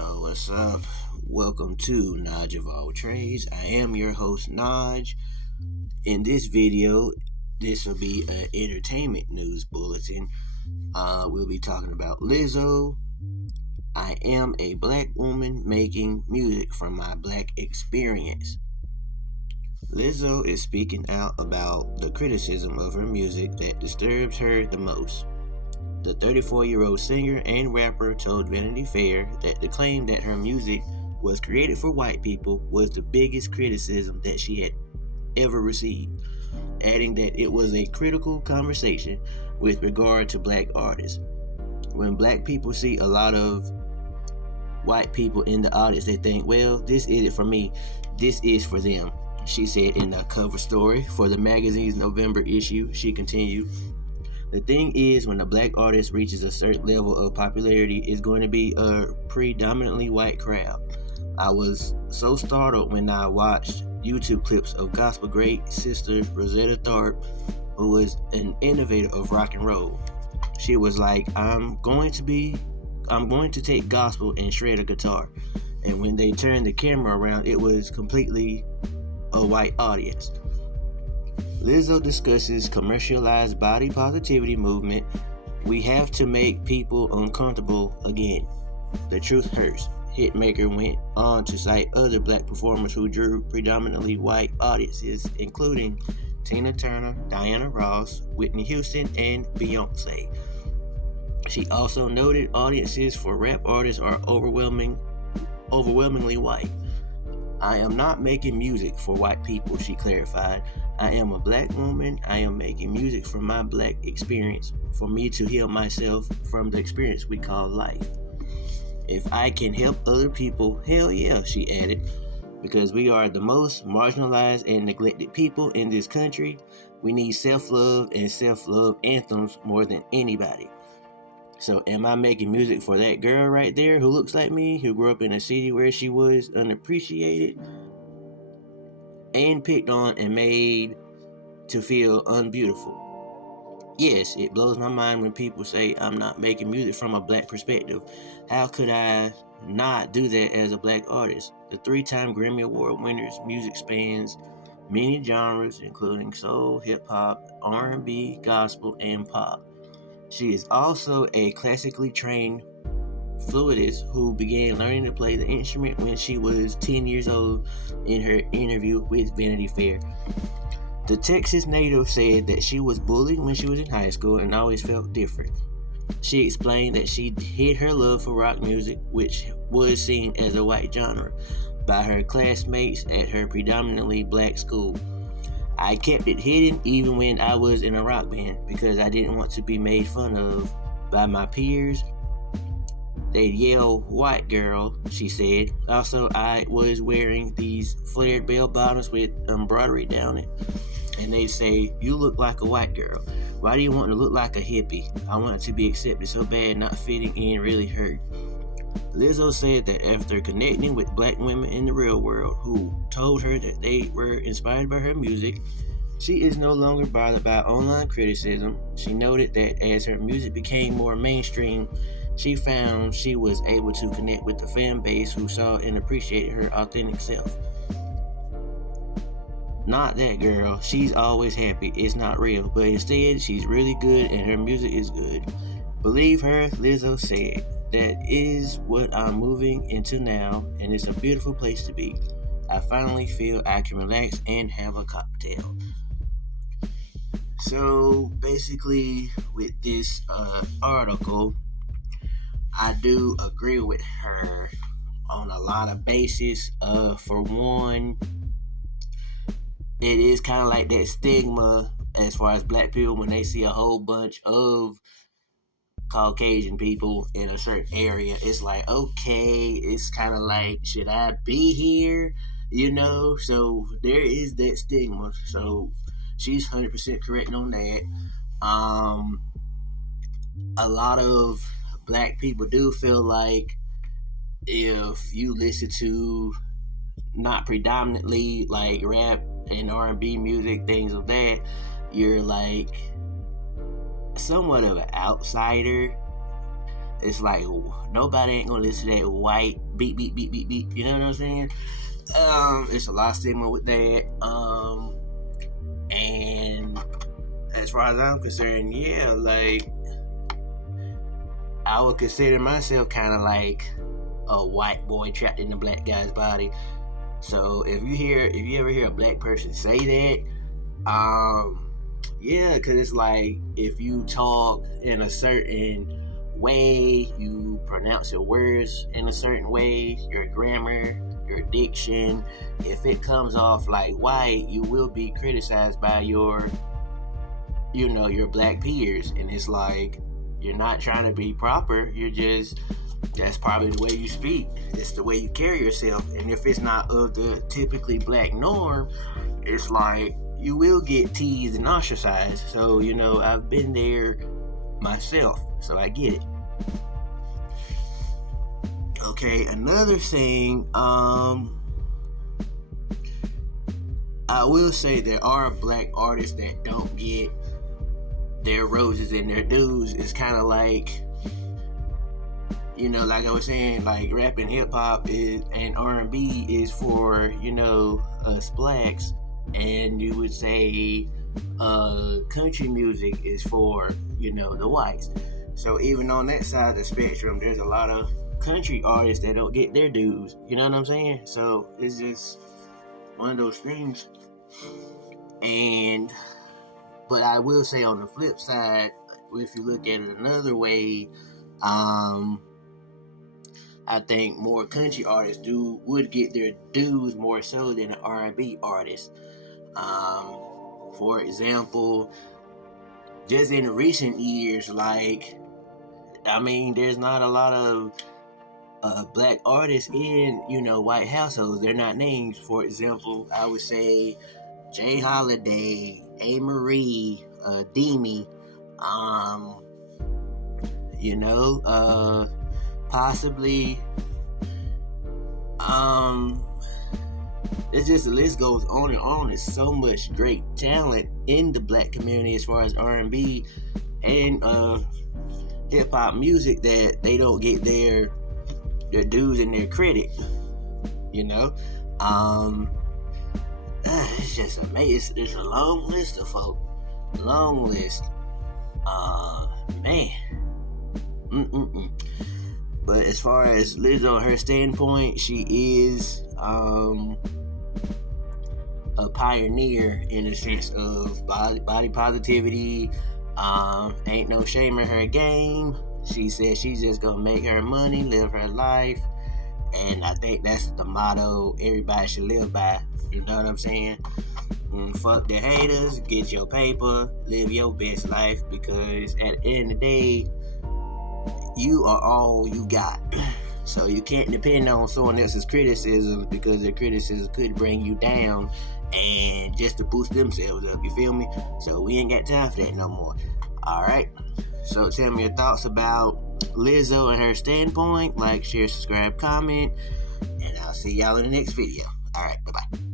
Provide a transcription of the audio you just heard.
Yo, what's up? Welcome to Naj of All Trades. I am your host, Naj. In this video, this will be an entertainment news bulletin. We'll be talking about Lizzo. I am a black woman making music from my black experience. Lizzo is speaking out about the criticism of her music that disturbs her the most. The 34-year-old singer and rapper told Vanity Fair that the claim that her music was created for white people was the biggest criticism that she had ever received, adding that it was a critical conversation with regard to black artists. When black people see a lot of white people in the audience, they think, well, this isn't for me, this is for them. She said in a cover story for the magazine's November issue. She continued, "The thing is, when a black artist reaches a certain level of popularity, it's going to be a predominantly white crowd. I was so startled when I watched YouTube clips of gospel great sister Rosetta Tharpe, who was an innovator of rock and roll. She was like, I'm going to take gospel and shred a guitar. And when they turned the camera around, it was completely a white audience." Lizzo discusses commercialized body positivity movement. "We have to make people uncomfortable again. The truth hurts." Hitmaker went on to cite other black performers who drew predominantly white audiences, including Tina Turner, Diana Ross, Whitney Houston, and Beyonce. She also noted audiences for rap artists are overwhelmingly white. "I am not making music for white people," she clarified. "I am a black woman. I am making music from my black experience, for me to heal myself from the experience we call life. If I can help other people, hell yeah," she added. "Because we are the most marginalized and neglected people in this country. We need self-love and self-love anthems more than anybody. So am I making music for that girl right there who looks like me, who grew up in a city where she was unappreciated and picked on and made to feel unbeautiful? Yes, it blows my mind when people say I'm not making music from a black perspective. How could I not do that as a black artist?" The three-time Grammy Award winner's music spans many genres, including soul, hip-hop, R&B, gospel, and pop. She is also a classically trained fluidist who began learning to play the instrument when she was 10 years old. In her interview with Vanity Fair, the Texas native said that she was bullied when she was in high school and always felt different. She explained that she hid her love for rock music, which was seen as a white genre, by her classmates at her predominantly black school. "I kept it hidden even when I was in a rock band because I didn't want to be made fun of by my peers. They'd yell, 'White girl,'" she said. "Also, I was wearing these flared bell bottoms with embroidery down it. And they'd say, 'You look like a white girl. Why do you want to look like a hippie?' I wanted to be accepted so bad, not fitting in really hurt." Lizzo said that after connecting with black women in the real world who told her that they were inspired by her music, she is no longer bothered by online criticism. She noted that as her music became more mainstream, she found she was able to connect with the fan base who saw and appreciated her authentic self. "Not that girl. She's always happy. It's not real. But instead, she's really good and her music is good. Believe her," Lizzo said. "That is what I'm moving into now, and it's a beautiful place to be. I finally feel I can relax and have a cocktail." So basically, with this article, I do agree with her on a lot of bases. For one, it is kind of like that stigma as far as black people when they see a whole bunch of Caucasian people in a certain area. It's like, okay, it's kind of like, should I be here? So there is that stigma. So she's 100% correct on that. A lot of black people do feel like if you listen to not predominantly like rap and R&B music, things of that, you're like somewhat of an outsider. It's like nobody ain't gonna listen to that white beep beep beep beep beep. You know what I'm saying? It's a lot of stigma with that. And as far as I'm concerned, yeah, like I would consider myself kind of like a white boy trapped in a black guy's body. So if you ever hear a black person say that, yeah, because it's like if you talk in a certain way, you pronounce your words in a certain way, your grammar, your diction, if it comes off like white, you will be criticized by your black peers. And it's like you're not trying to be proper, that's probably the way you speak, it's the way you carry yourself. And if it's not of the typically black norm, it's like you will get teased and ostracized. So I've been there myself, so I get it. Okay, another thing, I will say there are black artists that don't get their roses and their dues. It's kind of like, like I was saying, like rap and hip hop and R&B is for us blacks, and you would say country music is for the whites. So even on that side of the spectrum, there's a lot of country artists that don't get their dues. You know what I'm saying? So it's just one of those things. But I will say on the flip side, if you look at it another way, I think more country artists would get their dues more so than an R&B artist. For example, just in recent years, there's not a lot of black artists in white households. They're not named. For example, I would say Jay Holiday, A. Marie, Demi, possibly, it's just the list goes on and on. There's so much great talent in the black community as far as R&B and hip hop music that they don't get their dues and their credit. It's just amazing. It's a long list of folk. Long list. Man. But as far as Lizzo, her standpoint, she is a pioneer in the sense of body positivity. Ain't no shame in her game. She said she's just gonna make her money, live her life, and I think that's the motto everybody should live by. You know what I'm saying? Fuck the haters, get your paper, live your best life, because at the end of the day, you are all you got. So you can't depend on someone else's criticism, because their criticism could bring you down and just to boost themselves up. You feel me? So we ain't got time for that no more. Alright? So tell me your thoughts about Lizzo and her standpoint. Like, share, subscribe, comment, and I'll see y'all in the next video. Alright, bye-bye.